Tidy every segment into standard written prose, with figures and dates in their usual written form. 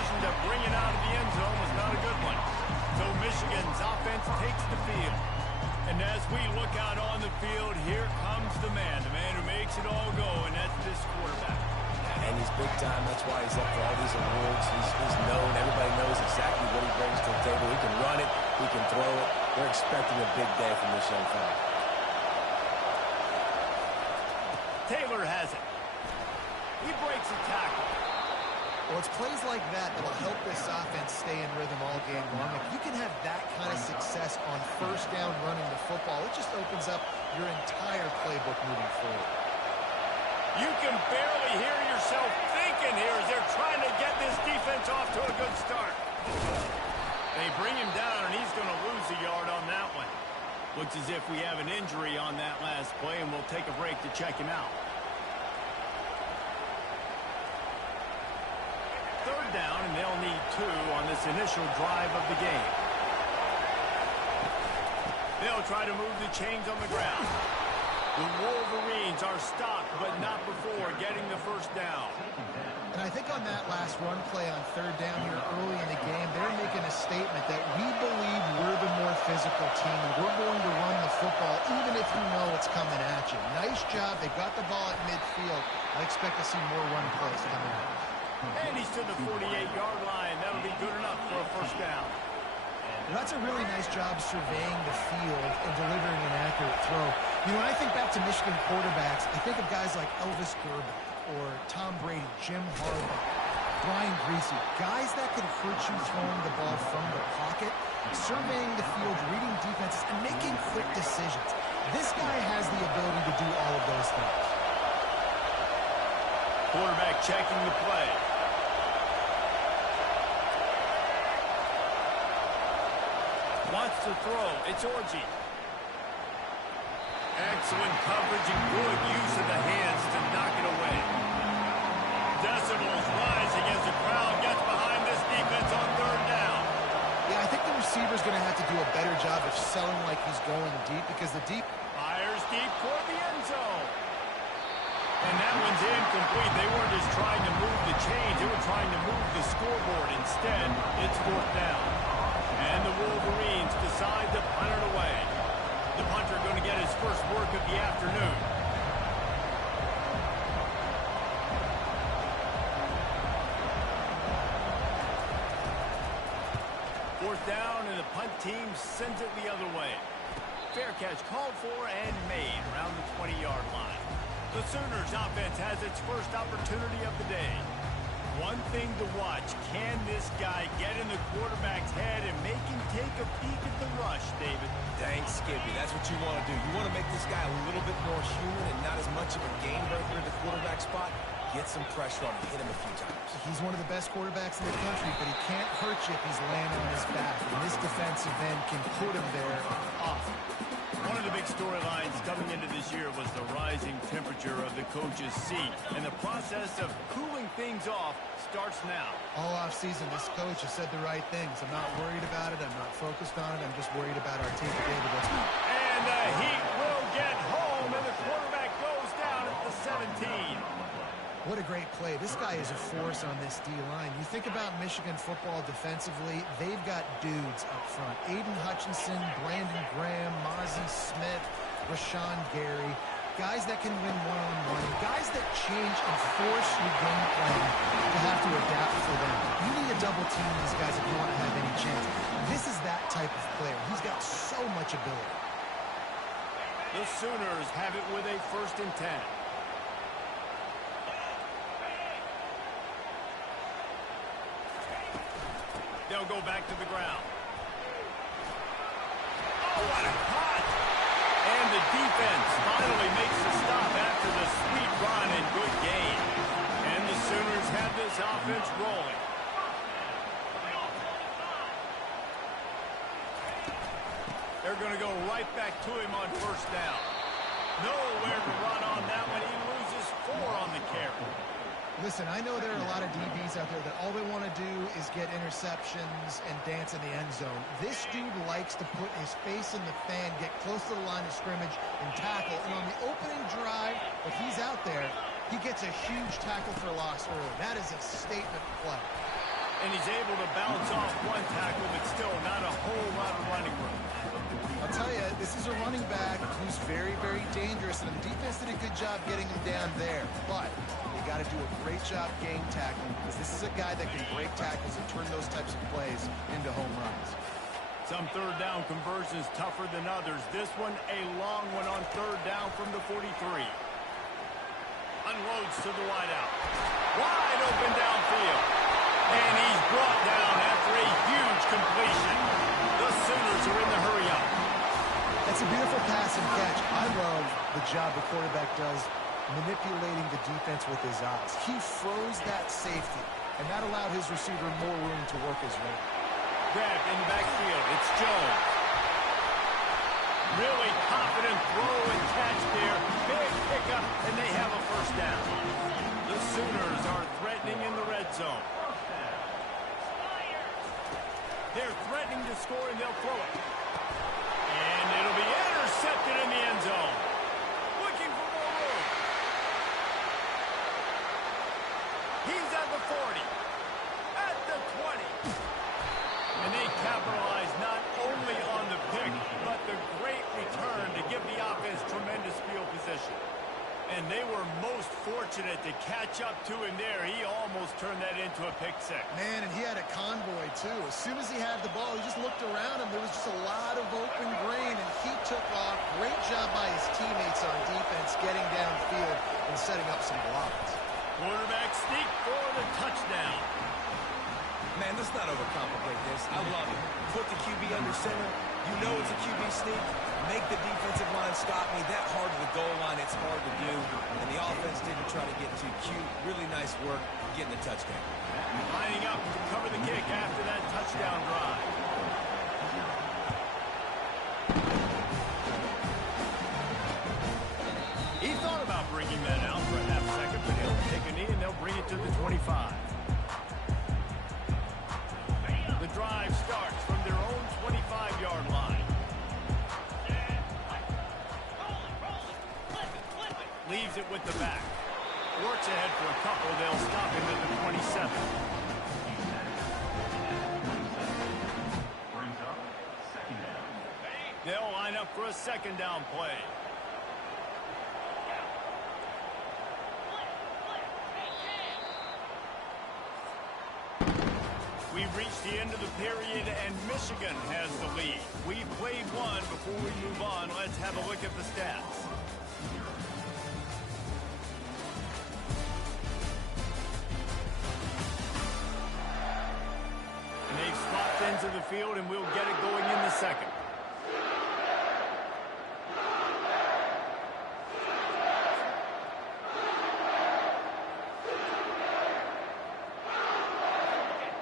decision to bring it out of the end zone was not a good one. So Michigan's offense takes the field. And as we look out on the field, here comes the man who makes it all go, and that's this quarterback. And he's big time. That's why he's up for all these awards. He's known. Everybody knows exactly what he brings to the table. He can run it. He can throw it. They're expecting a big day from this young fella. Taylor has it. He breaks a tackle. Well, it's plays like that that'll help this offense stay in rhythm all game long. If you can have that kind of success on first down running the football, it just opens up your entire playbook moving forward. You can barely hear yourself thinking here as they're trying to get this defense off to a good start. They bring him down, and he's going to lose a yard on that one. Looks as if we have an injury on that last play, and we'll take a break to check him out. Third down, and they'll need 2 on this initial drive of the game. They'll try to move the chains on the ground. The Wolverines are stopped, but not before getting the first down. And I think on that last run play on third down here early in the game, they're making a statement that we believe we're the more physical team, and we're going to run the football even if you know it's coming at you. Nice job. They got the ball at midfield. I expect to see more run plays coming out. And he's to the 48-yard line. That'll be good enough for a first down. Well, that's a really nice job surveying the field and delivering an accurate throw. You know, when I think back to Michigan quarterbacks, I think of guys like Elvis Grbac or Tom Brady, Jim Harbaugh, Brian Griese, guys that could hurt you throwing the ball from the pocket, surveying the field, reading defenses, and making quick decisions. This guy has the ability to do all of those things. Quarterback checking the play. Wants to throw. It's Orji. Excellent coverage and good use of the hands to knock it away. Decibels rising as the crowd gets behind this defense on third down. Yeah, I think the receiver's going to have to do a better job of selling like he's going deep, because the deep fires deep toward the end zone. And that one's incomplete. They weren't just trying to move the chains. They were trying to move the scoreboard. Instead, it's fourth down. And the Wolverines decide to punt it away. The punter going to get his first work of the afternoon. Fourth down, and the punt team sends it the other way. Fair catch called for and made around the 20-yard line. The Sooners offense has its first opportunity of the day. One thing to watch, can this guy get in the quarterback's head and make him take a peek at the rush, David? Dang, Skippy, that's what you want to do. You want to make this guy a little bit more human and not as much of a game breaker at the quarterback spot. Get some pressure on him, hit him a few times. He's one of the best quarterbacks in the country, but he can't hurt you if he's landing on his back. And this defensive end can put him there off. One of the big storylines coming into this year was the rising temperature of the coach's seat. And the process of cooling things off starts now. All offseason, this coach has said the right things. I'm not worried about it. I'm not focused on it. I'm just worried about our team. David, let's go. And the Heat will get home, and the quarterback goes down at the 17. What a great play. This guy is a force on this D-line. You think about Michigan football defensively, they've got dudes up front. Aiden Hutchinson, Brandon Graham, Mozzie Smith, Rashawn Gary. Guys that can win one-on-one. Guys that change and force your game plan to have to adapt for them. You need to double team these guys if you want to have any chance. This is that type of player. He's got so much ability. The Sooners have it with a 1st and 10. They'll go back to the ground. Oh, what a cut! And the defense finally makes the stop after the sweet run and good gain. And the Sooners have this offense rolling. They're going to go right back to him on first down. Nowhere to run on that one. He loses 4 on the carry. Listen, I know there are a lot of DBs out there that all they want to do is get interceptions and dance in the end zone. This dude likes to put his face in the fan, get close to the line of scrimmage, and tackle. And on the opening drive, if he's out there, he gets a huge tackle for loss early. That is a statement play. And he's able to bounce off one tackle, but still not a whole lot of running room. I'll tell you, this is a running back who's very, very dangerous, and the defense did a good job getting him down there. But they got to do a great job game tackling, because this is a guy that can break tackles and turn those types of plays into home runs. Some third down conversions tougher than others. This one, a long one on third down from the 43. Unloads to the wideout. Wide open downfield. And he's brought down after a huge completion. The Sooners are in the hurry-up. That's a beautiful pass and catch. I love the job the quarterback does manipulating the defense with his eyes. He froze that safety, and that allowed his receiver more room to work his route. Grabbed in the backfield. It's Jones. Really confident throw and catch there. Big pickup, and they have a first down. The Sooners are threatening in the red zone. They're threatening to score, and they'll throw it. And it'll be intercepted in the end zone. Looking for more room. He's at the 40. At the 20. And they capitalize not only on the pick, but the great return to give the offense tremendous field position. And they were most fortunate to catch up to him there. He almost turned that into a pick six. Man, and he had a convoy, too. As soon as he had the ball, he just looked around him. There was just a lot of open grain, and he took off. Great job by his teammates on defense, getting downfield and setting up some blocks. Quarterback sneak for the touchdown. Man, let's not overcomplicate this. I love it. Put the QB under center. You know it's a QB sneak. Make the defensive line stop me. That hard to the goal line, it's hard to do. And the offense didn't try to get too cute. Really nice work getting the touchdown. Lining up to cover the kick after that touchdown drive. He thought about bringing that out for a half second, but he'll take a knee and they'll bring it to the 25. The drive starts from their own 25-yard line. Leaves it with the back. Works ahead for a couple. They'll stop him at the 27. They'll line up for a second down play. We've reached the end of the period, and Michigan has the lead. We've played one. Before we move on, let's have a look at the stats. And they've swapped into the field, and we'll get it going in the second.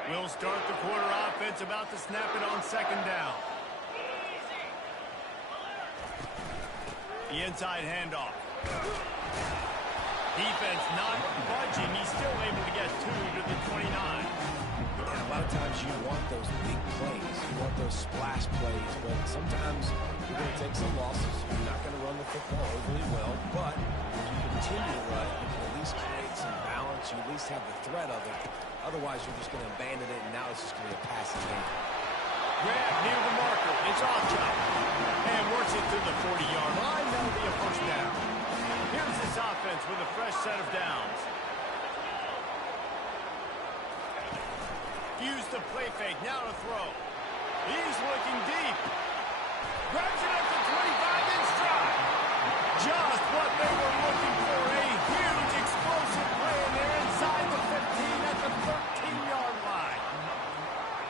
We'll start the quarter offense, about to snap it on second down. The inside handoff. Defense not budging. He's still able to get two to the 29. And a lot of times you want those big plays. You want those splash plays. But sometimes you're going to take some losses. You're not going to run the football overly well. But if you continue to run, you can at least create some balance. You at least have the threat of it. Otherwise, you're just going to abandon it, and now it's just going to be a passing game. Grab near the marker. It's off chop. And works it to the 40-yard line. That'll be a first down. Here's this offense with a fresh set of downs. Used the play fake. Now to throw. He's looking deep. Grabs it up to 25 in stride. Just what they were looking for. A huge explosive play, and they're inside the 15 at the 13-yard line.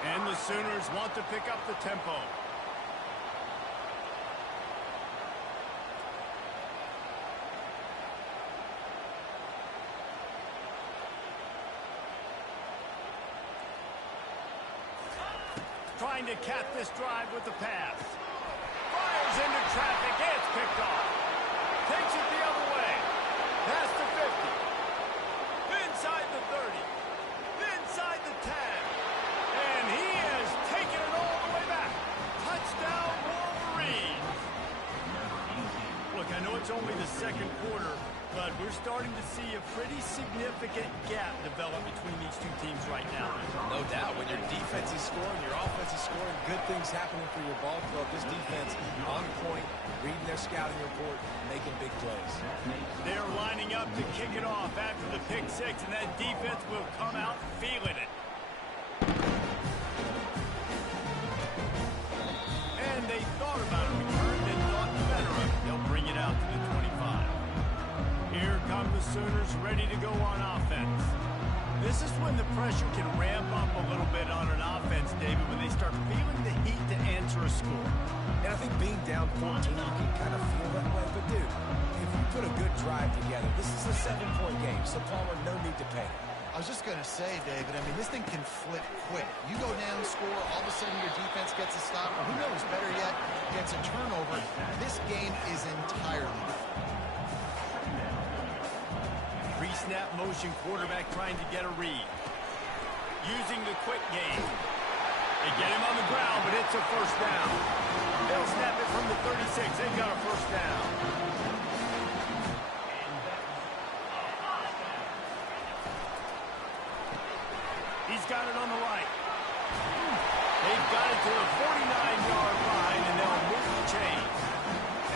And the Sooners want to pick up the tempo. Trying to cap this drive with the pass. Fires into traffic. It's picked off. Takes it the other way. Past the 50. Inside the 30. Inside the 10. And he has taken it all the way back. Touchdown, Wolverines. Look, I know it's only the second quarter, but Bud, we're starting to see a pretty significant gap develop between these two teams right now. No doubt. When your defense is scoring, your offense is scoring, good things happening for your ball club. This defense on point, reading their scouting report, making big plays. They're lining up to kick it off after the pick six, and that defense will come out feeling it. And they thought about a return and thought better of it. They'll bring it out to the 25. Here come the Sooners ready to go on offense. This is when the pressure can ramp up a little bit on an offense, David, when they start feeling the heat to answer a score. And I think being down 14, you can kind of feel that way. But, dude, if you put a good drive together, this is a 7-point game, so Palmer, no need to panic. I was just going to say, David, I mean, this thing can flip quick. You go down, score, all of a sudden your defense gets a stop. Or who knows, better yet, gets a turnover. This game is entirely different. Pre-snap motion quarterback trying to get a read. Using the quick game. They get him on the ground, but it's a first down. They'll snap it from the 36. They've got a first down. He's got it on the right. They've got it to the 49-yard line, and they'll move the chains.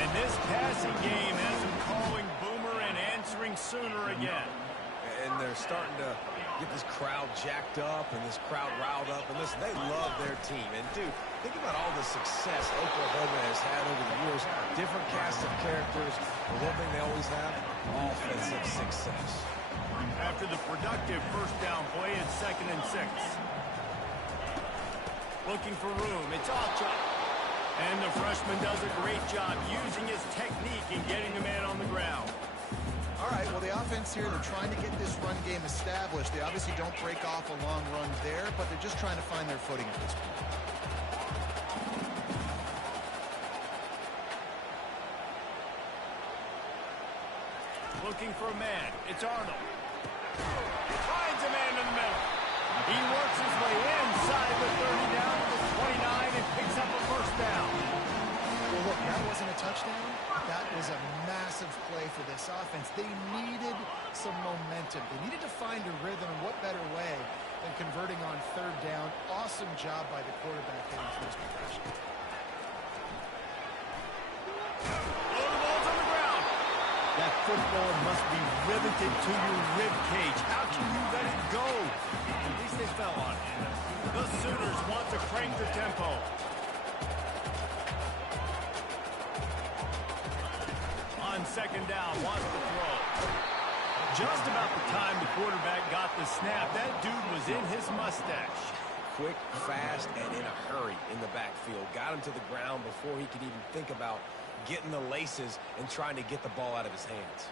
And this passing game has them calling Boomer and answering Sooner again. And they're starting to get this crowd jacked up and this crowd riled up. And listen, they love their team. And, dude, think about all the success Oklahoma has had over the years. Different cast of characters. But one thing they always have, offensive success. After the productive first down play, it's 2nd and 6. Looking for room. It's Alchuk. And the freshman does a great job using his technique and getting the man on the ground. All right, well, the offense here, they're trying to get this run game established. They obviously don't break off a long run there, but they're just trying to find their footing at this point. Looking for a man. It's Arnold. Finds a man in the middle. He works his way inside the 30 down to the 29 and picks up a first down. Well, look, that wasn't a touchdown. That was a massive play for this offense. They needed some momentum. They needed to find a rhythm, and what better way than converting on 3rd down. Awesome job by the quarterback getting through his progression. That football must be riveted to your rib cage. How can you let it go? At least they fell on it. The Sooners want to crank the tempo. On 2nd down, wants to throw. Just about the time the quarterback got the snap, that dude was in his mustache. Quick, fast, and in a hurry in the backfield. Got him to the ground before he could even think about getting the laces and trying to get the ball out of his hands.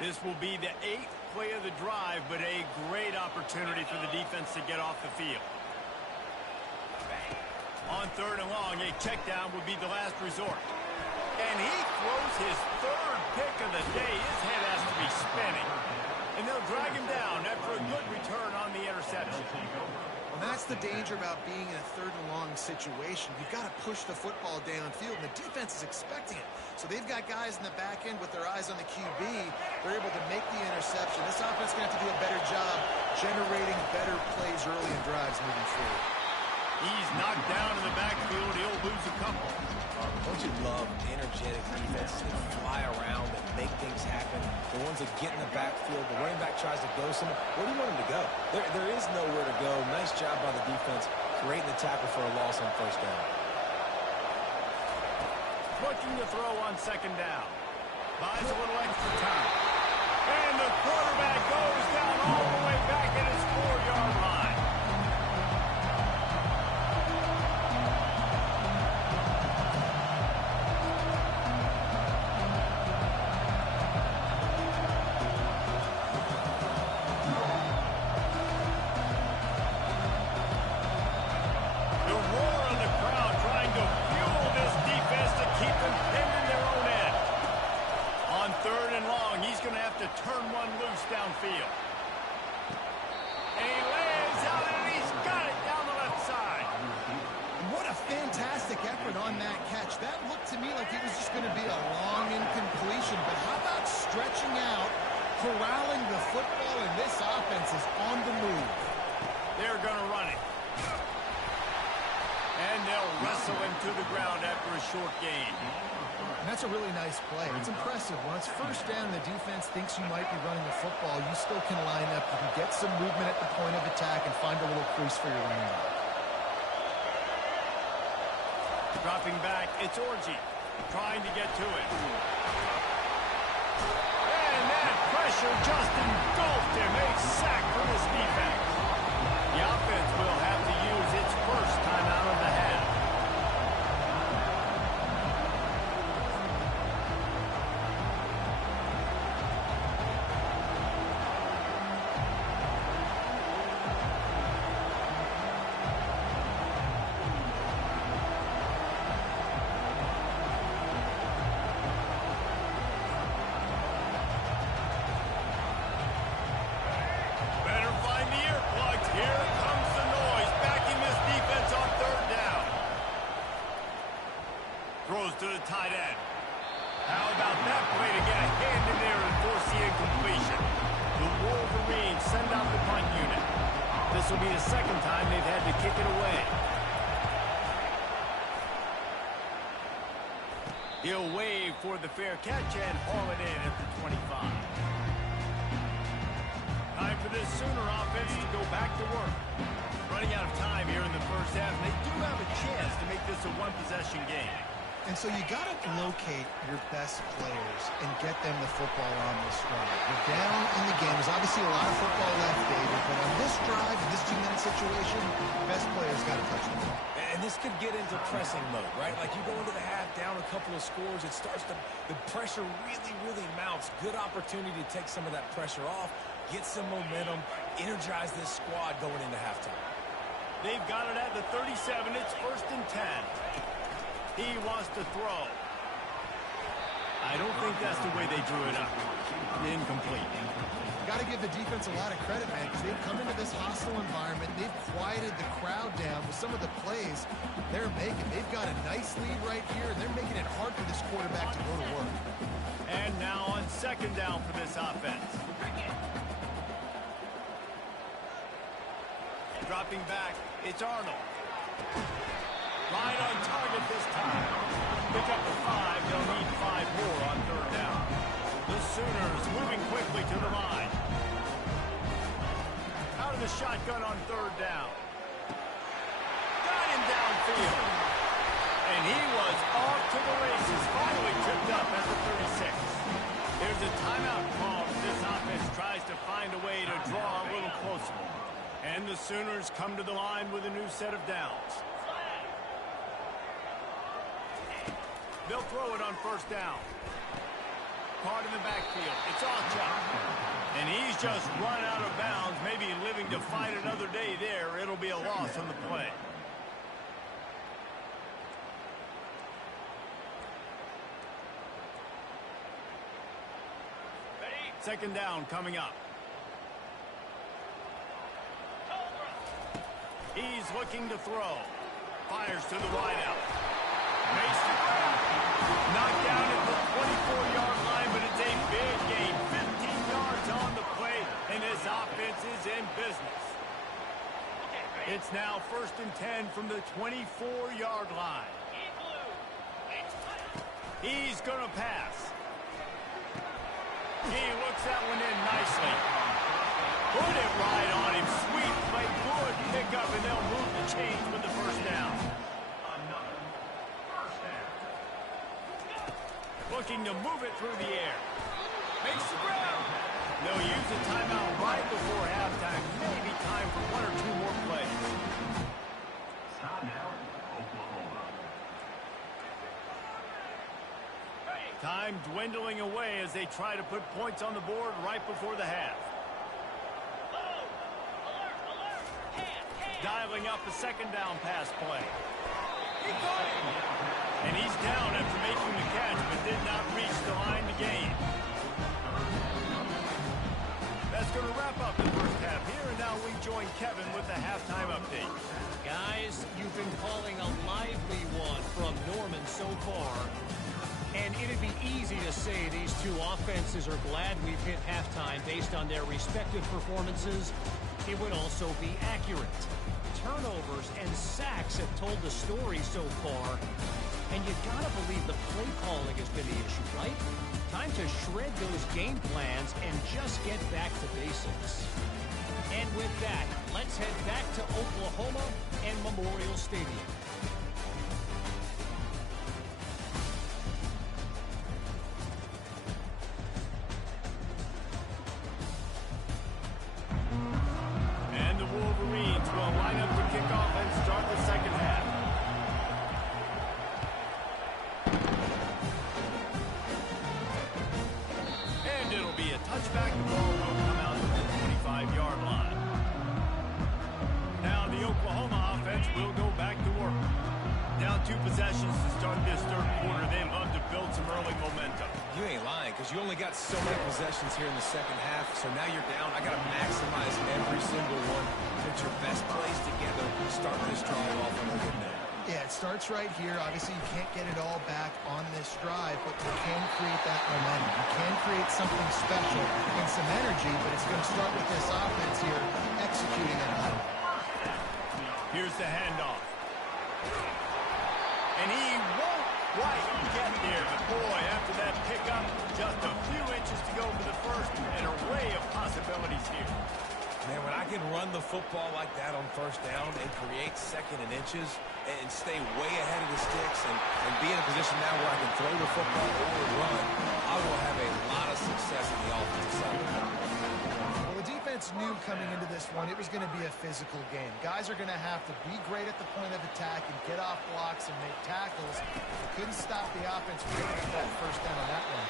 This will be the 8th play of the drive, but a great opportunity for the defense to get off the field. On 3rd and long, a check down would be the last resort. And he throws his 3rd pick of the day. His head has to be spinning. And they'll drag him down after a good return on the interception. Well, that's the danger about being in a 3rd and long situation. You've got to push the football downfield, and the defense is expecting it. So they've got guys in the back end with their eyes on the QB. They're able to make the interception. This offense is going to have to do a better job generating better plays early in drives moving forward. He's knocked down in the backfield. He'll lose a couple. Don't you love energetic defenses that fly around and make things happen? The ones that get in the backfield, the running back tries to go somewhere. Where do you want him to go? There is nowhere to go. Nice job by the defense creating the tackle for a loss on 1st down. Looking to throw on 2nd down. Buys a little extra time. And the quarterback goes down all the way back at his 4-yard line. Turn one loose downfield. And he lands out, and he's got it down the left side. What a fantastic effort on that catch. Coach, that looked to me like it was just going to be a long incompletion. But how about stretching out, corralling the football, and this offense is on the move. They're going to run it. And they'll wrestle him to the ground after a short gain. And that's a really nice play. It's impressive. When it's first down, the defense thinks you might be running the football. You still can line up. You can get some movement at the point of attack and find a little crease for your running back. Dropping back, it's Orji trying to get to it. And that pressure just engulfed him. A sack for this defense. The offense will have to use its first timeout of the half. To the tight end. How about that play to get a hand in there and force the incompletion? The Wolverines send out the punt unit. This will be the second time they've had to kick it away. He'll wave for the fair catch and haul it in at the 25. Time for this Sooner offense to go back to work. Running out of time here in the first half, and they do have a chance to make this a one-possession game. And so you got to locate your best players and get them the football on this drive. You're down in the game. There's obviously a lot of football left, David, but on this drive, in this 2-minute situation, best players got to touch the ball. And this could get into pressing mode, right? Like you go into the half down a couple of scores, it starts to, the pressure really mounts. Good opportunity to take some of that pressure off, get some momentum, energize this squad going into halftime. They've got it at the 37. It's 1st and 10. He wants to throw. I don't think that's the way they drew it up. Incomplete. Got to give the defense a lot of credit, man, because they've come into this hostile environment. They've quieted the crowd down with some of the plays they're making. They've got a nice lead right here, and they're making it hard for this quarterback to go to work. And now on 2nd down for this offense. Dropping back, it's Arnold. Right on target this time. Pick up the 5. They'll need 5 more on 3rd down. The Sooners moving quickly to the line. Out of the shotgun on 3rd down. Got him downfield. And he was off to the races. Finally tripped up at the 36. There's a timeout call. This offense tries to find a way to draw a little closer. And the Sooners come to the line with a new set of downs. They'll throw it on 1st down. Caught in the backfield. It's Alchuk. And he's just run out of bounds, maybe living to fight another day there. It'll be a loss on the play. Second down coming up. He's looking to throw. Fires to the wideout. Makes the grab. Knocked down at the 24-yard line, but it's a big gain. 15 yards on the play, and this offense is in business. It's now 1st and 10 from the 24-yard line. He's going to pass. He looks that one in nicely. Put it right on him. Sweet play. Good pickup, and they'll move the chains with the 1st down. Looking to move it through the air. Makes the grab. They'll use a timeout right before halftime. Maybe time for 1 or 2 more plays. Time dwindling away as they try to put points on the board right before the half. Dialing up a 2nd down pass play. He caught him. And he's down after making the catch, but did not reach the line to gain. That's going to wrap up the first half here, and now we join Kevin with the halftime update. Guys, you've been calling a lively one from Norman so far. And it'd be easy to say these two offenses are glad we've hit halftime based on their respective performances. It would also be accurate. Turnovers and sacks have told the story so far. And you gotta believe the play calling has been the issue, right? Time to shred those game plans and just get back to basics. And with that, let's head back to Oklahoma and Memorial Stadium. And the Wolverines will line up to kick off and start the second half. And it'll be a touchback. The ball will come out to the 25-yard line. Now the Oklahoma offense will go back to work. Down 2 possessions to start this third quarter. They love to build some early momentum. You ain't lying, because you only got so many possessions here in the second half, so now you're down. I got to maximize every single one. Put your best plays together. Start this drive off on a good note. Yeah, it starts right here. Obviously, you can't get it all back on this drive, but you can create that momentum. You can create something special and some energy, but it's going to start with this offense here executing at a high level. Here's the handoff. And he won't quite get there. But boy, after that pickup, just a few inches to go for the first. An array of possibilities here. Man, when I can run the football like that on first down and create second and inches and stay way ahead of the sticks and be in a position now where I can throw the football or run, I will have a lot of success in the offensive side of the ball. Well, the defense knew coming into this one it was going to be a physical game. Guys are going to have to be great at the point of attack and get off blocks and make tackles. They couldn't stop the offense from getting that first down on that one.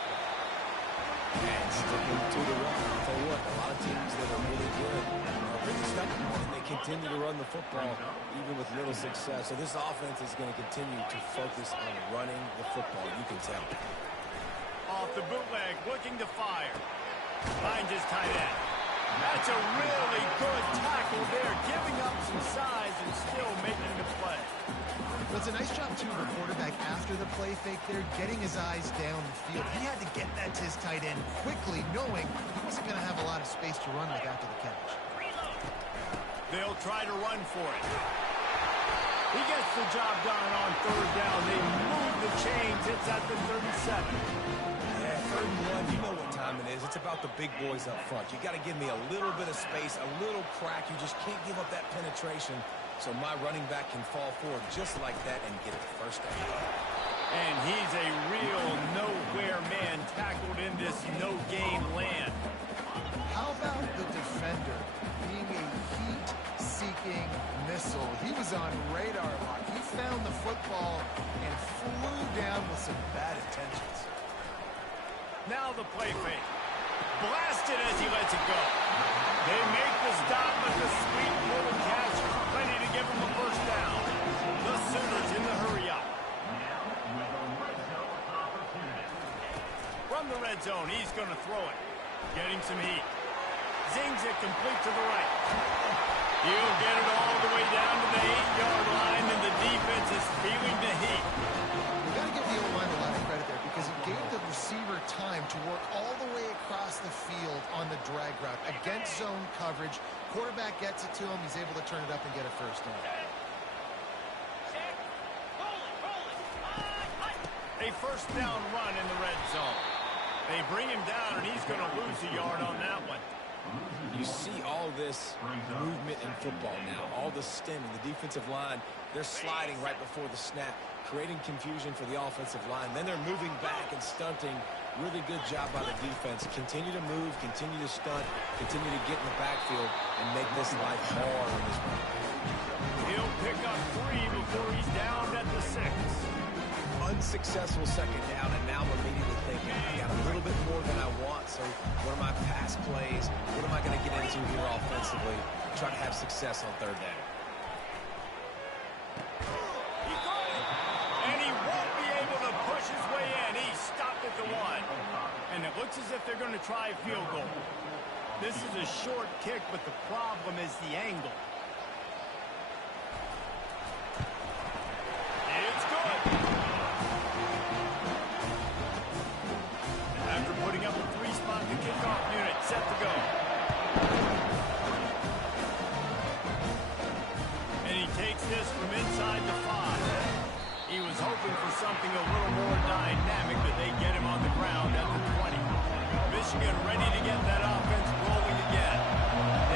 And sticking to the run. I'll tell you what, a lot of teams that are really good are really stuck and they continue to run the football even with little success. So this offense is going to continue to focus on running the football. You can tell. Off the bootleg, looking to fire. Finds his tight end. That's a really good tackle there, giving up some size and still making the play. Well, it's a nice job, too, of the quarterback after the play fake there, getting his eyes down the field. He had to get that to his tight end quickly, knowing he wasn't going to have a lot of space to run with after the catch. They'll try to run for it. He gets the job done on third down. They move the chains. It's at the 37. Yeah, third and 1, you know what time it is. It's about the big boys up front. You got to give me a little bit of space, a little crack. You just can't give up that penetration. So my running back can fall forward just like that and get it first down. And he's a real nowhere man tackled in this no-game land. How about the defender being a heat-seeking missile? He was on radar lock. He found the football and flew down with some bad intentions. Now the play fake. Blasted as he lets it go. They make the stop, but the sweet pull and catch is plenty to give him a first down. The Sooners in the hurry-up. From the red zone, he's going to throw it. Getting some heat. Zings it complete to the right. He'll get it all the way down to the 8-yard line, and the defense is feeling the heat. We've got to give the O-line a lot of credit there because it gave the receiver time to work all the way across the field on the drag route against zone coverage. Quarterback gets it to him. He's able to turn it up and get a first down. A first down run in the red zone. They bring him down, and he's going to lose a yard on that one. You see all this movement in football now, all the stemming, the defensive line, they're sliding right before the snap, creating confusion for the offensive line. Then they're moving back and stunting. Really good job by the defense. Continue to move, continue to stunt, continue to get in the backfield and make this life hard on this one. He'll pick up 3 before he's down at the 6. Unsuccessful second down, and now I'm immediately thinking, I got a little bit more than I want, so what are my pass plays? What am I going to get into here offensively? Try to have success on third down. And he won't be able to push his way in. He stopped at the 1. And it looks as if they're going to try a field goal. This is a short kick, but the problem is the angle. Michigan ready to get that offense rolling again.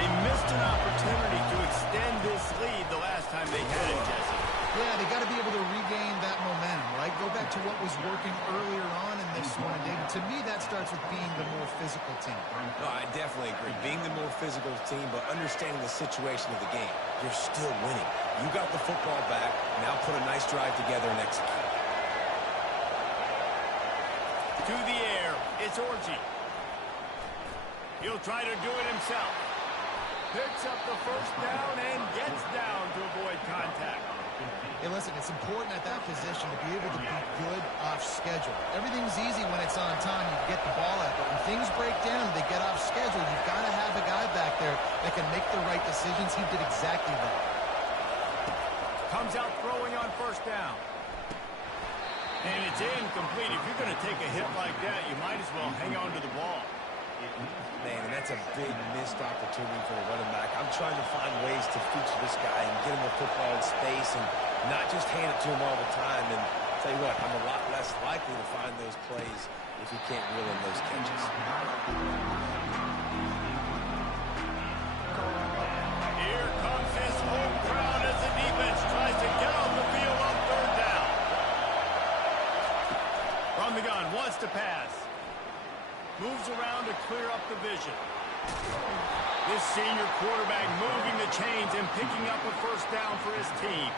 They missed an opportunity to extend this lead the last time they had it, Jesse. Yeah, they got to be able to regain that momentum, right? Go back to what was working earlier on in this one, David. To me, that starts with being the more physical team. No, I definitely agree. Being the more physical team, but understanding the situation of the game. You're still winning. You got the football back. Now put a nice drive together and execute. To the air, it's Orji. He'll try to do it himself. Picks up the first down and gets down to avoid contact. Hey, listen, it's important at that position to be able to be good off schedule. Everything's easy when it's on time. You get the ball out. But when things break down and they get off schedule, you've got to have a guy back there that can make the right decisions. He did exactly that. Comes out throwing on first down. And it's incomplete. If you're going to take a hit like that, you might as well hang on to the ball. Man, and that's a big missed opportunity for the running back. I'm trying to find ways to feature this guy and get him the football in space and not just hand it to him all the time. And tell you what, I'm a lot less likely to find those plays if he can't reel in those catches. Here comes his home crowd as the defense tries to get off the field on third down. From the gun, wants to pass. Moves around to clear up the vision. This senior quarterback moving the chains and picking up a first down for his team.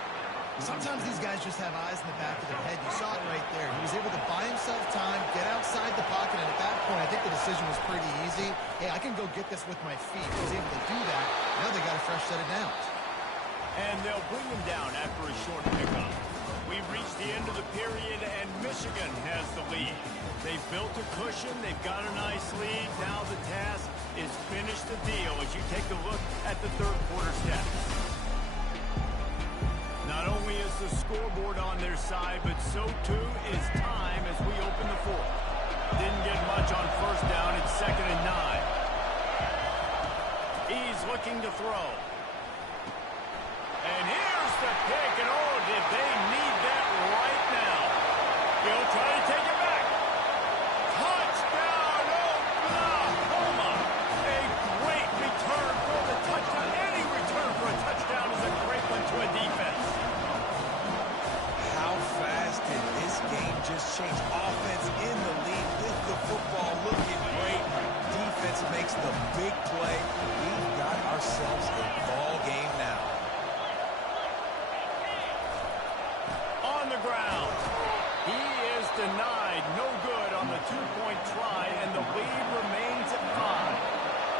Sometimes these guys just have eyes in the back of their head. You saw it right there. He was able to buy himself time, get outside the pocket, and at that point, I think the decision was pretty easy. Hey, I can go get this with my feet. He was able to do that. Now they got a fresh set of downs. And they'll bring him down after a short pickup. We've reached the end of the period, and Michigan has the lead. They've built a cushion. They've got a nice lead. Now the task is finish the deal as you take a look at the third quarter stats. Not only is the scoreboard on their side, but so too is time as we open the fourth. Didn't get much on first down. It's 2nd and 9. He's looking to throw. And here's the pick, and oh, did they need that right now. He'll try to take it back. Touchdown, Oklahoma. A great return for the touchdown. Any return for a touchdown is a great one to a defense. How fast did this game just change? Offense in the lead with the football looking great. Defense makes the big play. We've got ourselves a ball game now. On the ground. He is denied. No good on the two-point try, and the lead remains at 5.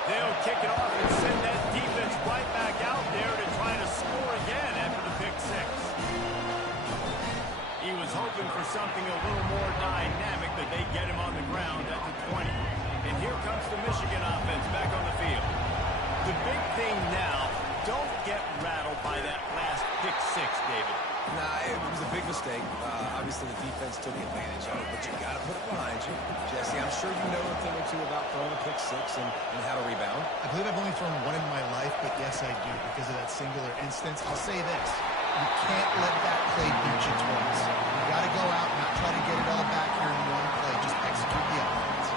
They'll kick it off and send that defense right back out there to try to score again after the pick 6. He was hoping for something a little more dynamic, but they get him on the ground at the 20. And here comes the Michigan offense back on the field. The big thing now, don't get rattled by that last pick 6, David. Nah, it was a big mistake. Obviously, the defense took advantage of it, but you got to put it behind you. Jesse, I'm sure you know a thing or two about throwing a pick 6 and how to rebound. I believe I've only thrown one in my life, but yes, I do because of that singular instance. I'll say this. You can't let that play beat you twice. You got to go out and not try to get it all back here in one play. Just execute the offense.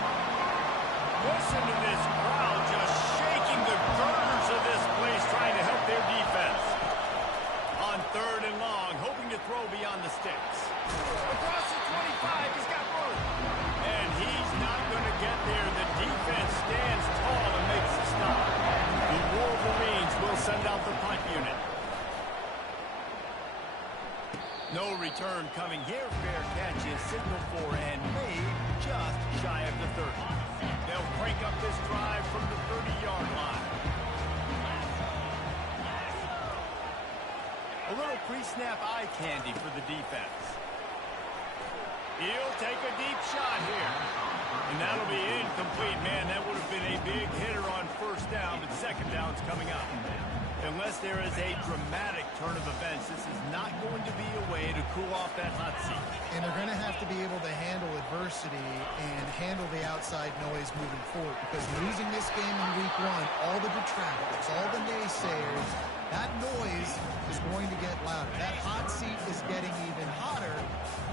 Listen to this crowd just shaking the girders of this place trying to help their defense. On 3rd and long, hoping to throw beyond the sticks. Across the 25, he's got room. And he's not going to get there. The defense stands tall and makes the stop. The Wolverines will send out the punt unit. No return coming here. Fair catch is signaled for and made just shy of the 30. They'll break up this drive from the 30-yard line. A little pre-snap eye candy for the defense. He'll take a deep shot here. And that'll be incomplete. Man, that would have been a big hitter on first down, but second down's coming up. Unless there is a dramatic turn of events, this is not going to be a way to cool off that hot seat. And they're going to have to be able to handle adversity and handle the outside noise moving forward because losing this game in week 1, all the detractors, all the naysayers, that noise is going to get louder. That hot seat is getting even hotter.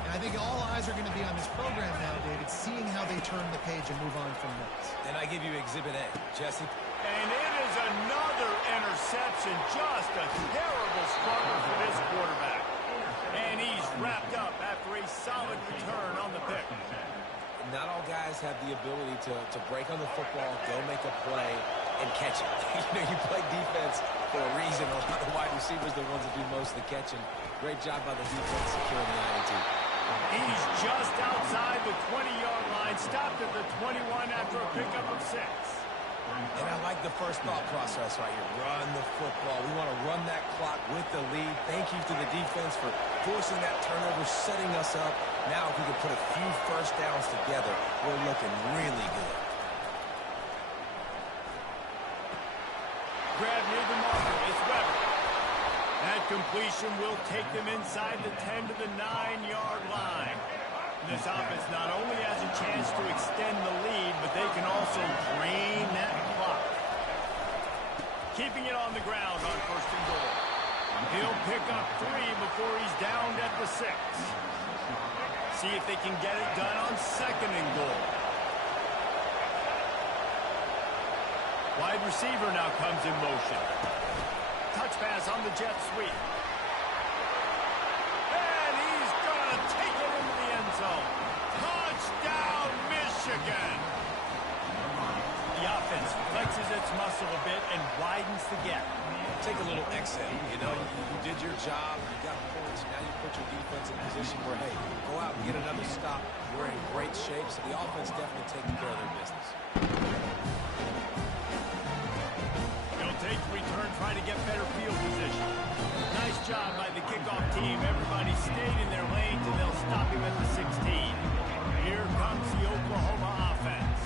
And I think all eyes are going to be on this program now, David, seeing how they turn the page and move on from this. And I give you Exhibit A. Jesse? And it is another interception. Just a terrible struggle for this quarterback. And he's wrapped up after a solid return on the pick. Not all guys have the ability to break on the football, go make a play, and catch it. You play defense for a reason. A lot of wide receivers are the ones that do most of the catching. Great job by the defense securing the INT. He's just outside the 20-yard line, stopped at the 21 after a pickup of 6. And I like the first thought process right here. Run the football. We want to run that clock with the lead. Thank you to the defense for forcing that turnover, setting us up. Now if we can put a few first downs together, we're looking really good. Grab near the marker. It's Weber. That completion will take them inside the 10 to the 9-yard line. This offense not only has a chance to extend the lead, but they can also drain that clock. Keeping it on the ground on 1st and goal. He'll pick up 3 before he's downed at the 6. See if they can get it done on 2nd and goal. Wide receiver now comes in motion. Touch pass on the jet sweep. And he's going to take it into the end zone. Touchdown, Michigan! The offense flexes its muscle a bit and widens the gap. Take a little exit. You did your job. You got points. Now you put your defense in a position where, hey, go out and get another stop. We're in great shape, so the offense definitely taking care of their business. He'll take the return, try to get better field position. Nice job by the kickoff team. Everybody stayed in their lanes, and they'll stop him at the 16. Here comes the Oklahoma offense.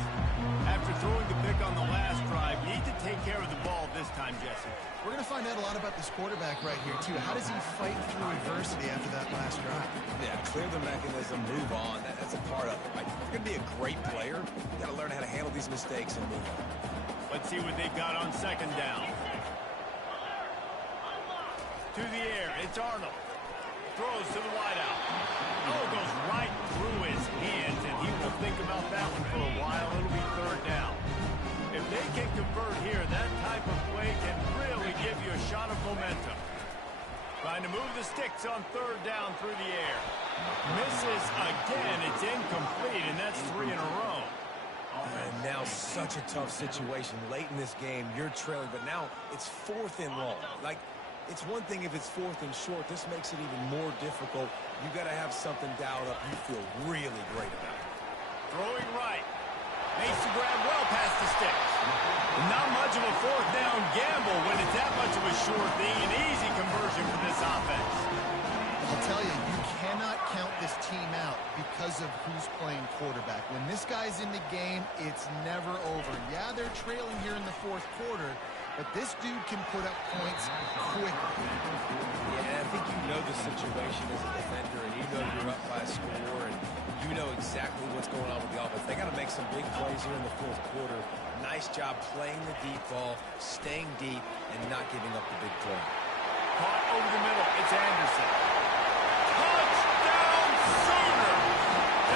After throwing the pick on the last drive, need to take care of the ball this time, Jesse. We're going to find out a lot about this quarterback right here, too. How does he fight through adversity after that last drive? Yeah, clear the mechanism, move on. That's a part of it, right? If you're going to be a great player, you got to learn how to handle these mistakes and move on. Let's see what they've got on 2nd down. To the air, it's Arnold. Throws to the wideout. Oh, goes right through his hands, and he will think about that one for a while. It'll be 3rd down. If they can convert here, that type of play can really give you a shot of momentum. Trying to move the sticks on 3rd down through the air. Misses again. It's incomplete, and that's 3 in a row. And now such a tough situation. Late in this game, you're trailing, but now it's 4th and long. Like, it's one thing if it's 4th and short. This makes it even more difficult. You got to have something dialed up you feel really great about. Throwing right. Makes the grab well past the sticks. Not much of a 4th down gamble when it's that much of a sure thing. An easy conversion for this offense. I'll tell you, you cannot count this team out because of who's playing quarterback. When this guy's in the game, it's never over. Yeah, they're trailing here in the 4th quarter, but this dude can put up points quickly. Yeah, I think you know the situation as a defender, and you know you're up by a score, and you know exactly what's going on with the offense. They got to make some big plays here in the 4th quarter. Nice job playing the deep ball, staying deep, and not giving up the big play. Caught over the middle. It's Anderson. Touchdown, Sooners!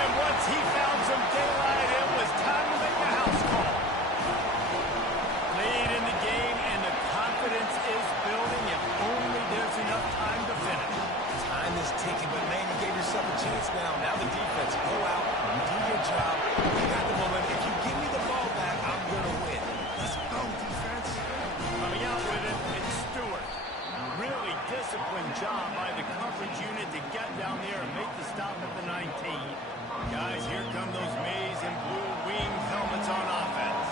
And once he found some daylight, it was time to make a house call. Lead in the game, and the confidence is building if only there's enough time to finish. Time is ticking, but man, you gave yourself a chance now. Now the defense, go out, do your job. You got the momentum. If you give me the ball back, I'm going to win. Let's go, defense. Coming out with it, it's Stewart. Really disciplined job by the coverage unit to get down there and make the stop at the 19. Guys, here come those maize and blue winged helmets on offense.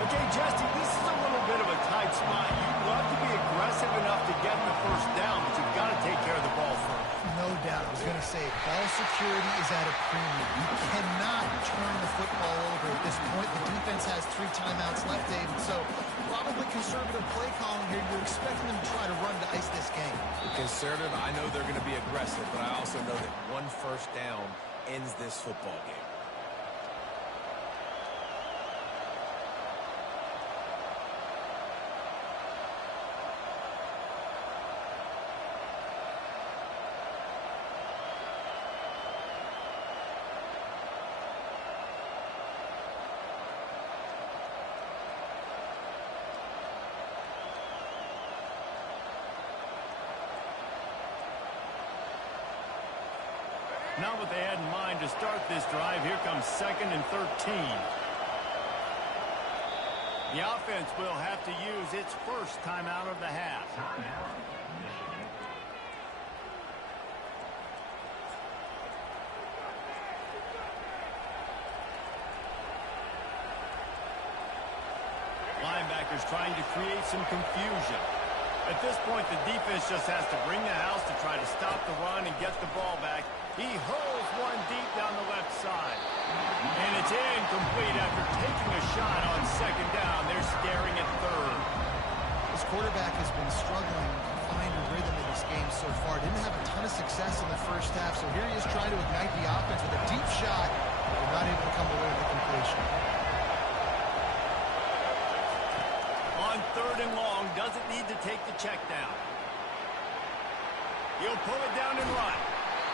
Okay, Jesse, this is a little bit of a tight spot. You'd love to be aggressive enough to get the 1st down, but you've got to take care of the ball first. No doubt. I was going to say, ball security is at a premium. You cannot turn the football over at this point. The defense has 3 timeouts left, David, so probably conservative play calling here. You're expecting them to try to run to ice this game. Conservative, I know they're going to be aggressive, but I also know that 1 first down ends this football game. Not what they had in mind to start this drive. Here comes 2nd and 13. The offense will have to use its first timeout of the half. Linebackers trying to create some confusion. At this point, the defense just has to bring the house to try to stop the run and get the ball back. He hurls one deep down the left side. And it's incomplete after taking a shot on 2nd down. They're staring at 3rd. This quarterback has been struggling to find a rhythm in this game so far. Didn't have a ton of success in the first half, so here he is trying to ignite the offense with a deep shot. They're not able to come away with the completion. On 3rd and long, doesn't need to take the check down. He'll pull it down and run.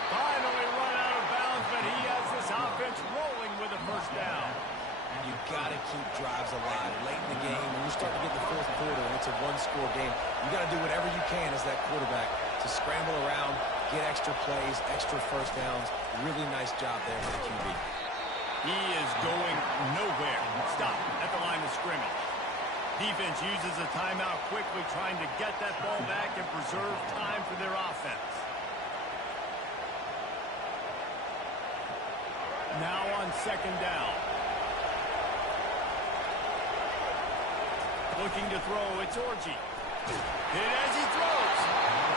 Finally run out of bounds, but he has this offense rolling with a first down. You got to keep drives alive late in the game. When you start to get the 4th quarter and it's a one-score game, you got to do whatever you can as that quarterback to scramble around, get extra plays, extra first downs. Really nice job there for the QB. He is going nowhere. Stop at the line of scrimmage. Defense uses a timeout quickly, trying to get that ball back and preserve time for their offense. Now on 2nd down. Looking to throw, it's Orji. Hit as he throws.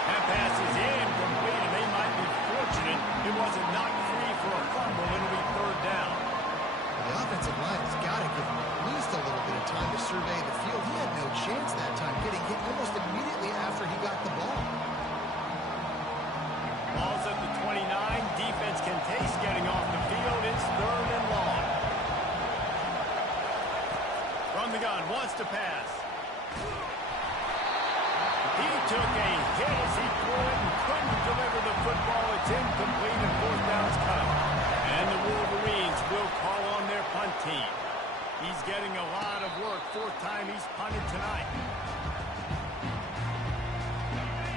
That pass is incomplete, and they might be fortunate it wasn't knocked free for a fumble. It'll be 3rd down. The offensive line has got to give him at least a little bit of time to survey the field. He had no chance that time, getting hit almost immediately after he got the ball. Ball's at the 29. Defense can taste getting off the field. It's 3rd and long. From the gun, wants to pass. He took a hit as he threw it and couldn't deliver the football. It's incomplete and 4th down's coming. And the Wolverines will call on their punt team. He's getting a lot of work. 4th time he's punted tonight.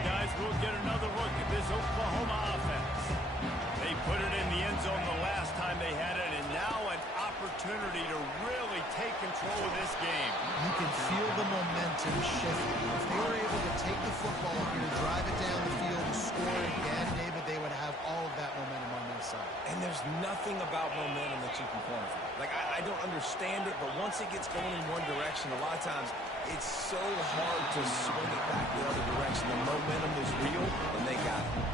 Guys, we'll get another look at this Oklahoma offense. They put it in the end zone the last time they had it, and now an opportunity to really take control of this game. You can feel the momentum shifting. If they were able to take the football here, drive it down the field, and score again, David, they would have all of that momentum on their side. And there's nothing about momentum that you can quantify. Like, I don't understand it, but once it gets going in one direction, a lot of times it's so hard to swing it back the other direction. The momentum is real, and they got it.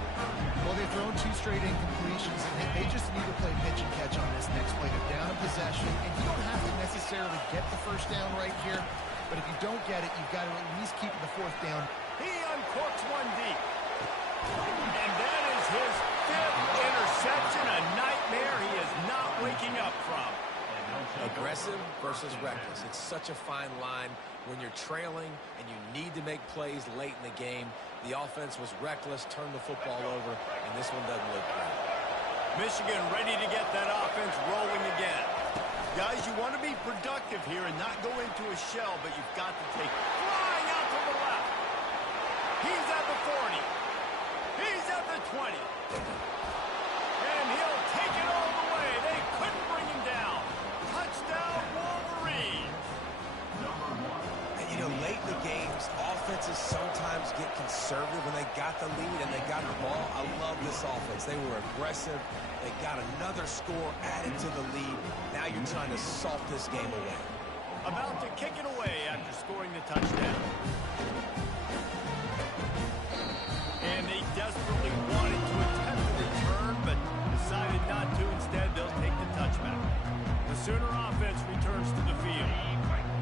Well, they've thrown 2 straight incompletions, and they just need to play pitch and catch on this next play. They're down a possession, and you don't have to necessarily get the first down right here, but if you don't get it, you've got to at least keep the 4th down. He uncorks one deep. And that is his 5th interception, a nightmare he is not waking up from. Aggressive versus reckless. It's such a fine line when you're trailing and you need to make plays late in the game. The offense was reckless, turned the football over, and this one doesn't look good. Michigan ready to get that offense rolling again. Guys, you want to be productive here and not go into a shell, but you've got to take flying out to the left. He's at the 40. He's at the 20. And he'll take it all the way. They couldn't bring him down. Touchdown, Wolverines. And, you know, late in the games, offenses sometimes get conservative when they got the lead and they got the ball. I love this offense. They were aggressive. They got another score added to the lead. Now you're trying to salt this game away. About to kick it away after scoring the touchdown. And they desperately wanted to attempt the return, but decided not to. Instead, they'll take the touchback. The Sooner offense returns to the field.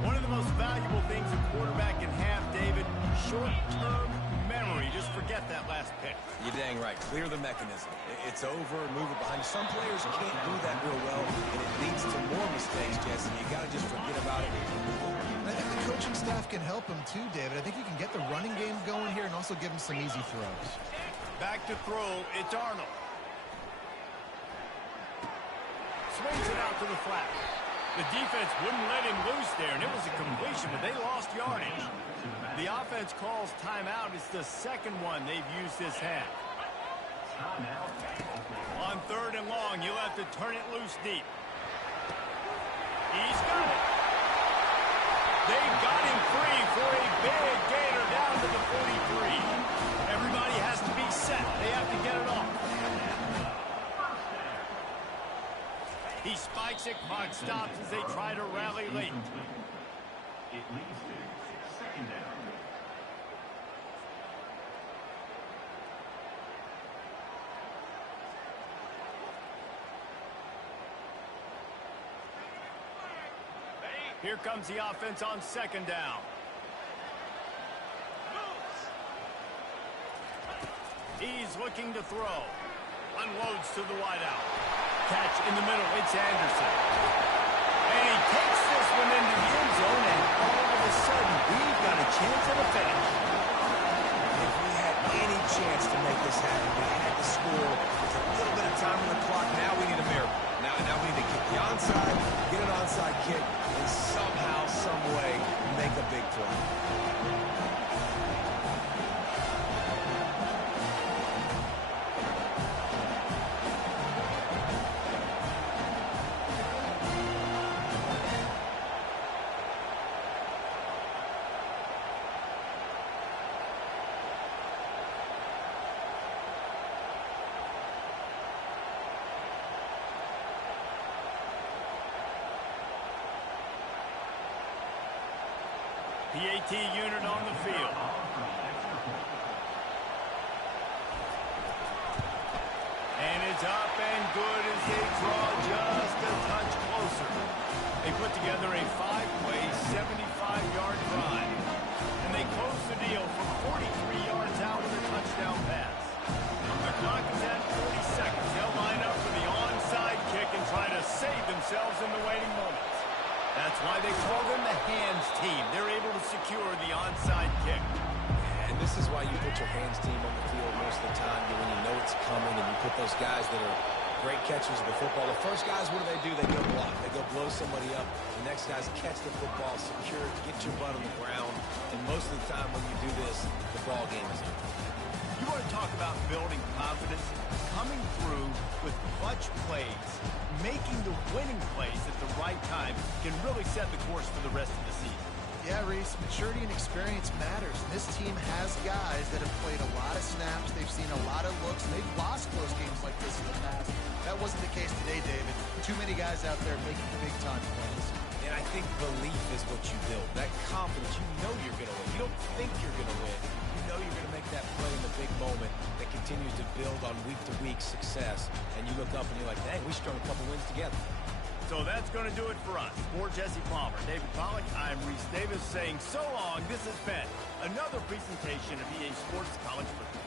One of the most valuable things a quarterback can have, David, short-term memory. Just forget that last pick. You're dang right. Clear the mechanism. It's over, move it behind. Some players can't do that real well, and it leads to more mistakes, Jesse. You got to just forget about it. I think the coaching staff can help him too, David. I think you can get the running game going here and also give him some easy throws. Back to throw, it's Arnold. Swings it out to the flat. The defense wouldn't let him loose there, and it was a completion, but they lost yardage. The offense calls timeout. It's the second one they've used this half. On 3rd and long, you'll have to turn it loose deep. He's got it. They've got him free for a big gainer down to the 43. Everybody has to be set. They have to get it off. He spikes it. Clock stops as they try to rally late. It leads to 2nd down. Here comes the offense on 2nd down. He's looking to throw. Unloads to the wideout. Catch in the middle. It's Anderson. And he takes this one into the end zone, and all of a sudden, we've got a chance at a finish. If we had any chance to make this happen, we had to score. There's a little bit of time on the clock. Now we need a miracle. Now we need to kick the onside, get an onside kick, and somehow, some way, make a big play. PAT unit on the field. And it's up and good as they draw just a touch closer. They put together a 5-play, 75-yard drive. And they close the deal from 43 yards out with a touchdown pass. The clock is at 40 seconds. They'll line up for the onside kick and try to save themselves in the waiting moments. That's why they call them the hands team. They're able to secure the onside kick. And this is why you put your hands team on the field most of the time, when you know it's coming, and you put those guys that are great catchers of the football. The first guys, what do? They go block. They go blow somebody up. The next guys catch the football, secure it, get your butt on the ground. And most of the time when you do this, the ball game is over. You want to talk about building confidence? Coming through with clutch plays, making the winning plays at the right time can really set the course for the rest of the season. Yeah, Reese, maturity and experience matters. And this team has guys that have played a lot of snaps. They've seen a lot of looks, and they've lost close games like this in the past. That wasn't the case today, David. Too many guys out there making big-time plays. And I think belief is what you build. That confidence, you know you're going to win. You don't think you're going to win. You know you're going to make that play in the big moment that continues to build on week-to-week success. And you look up and you're like, dang, we strung a couple wins together. So that's going to do it for us. For Jesse Palmer, David Pollack, I'm Reese Davis saying so long. This has been another presentation of EA Sports College Football.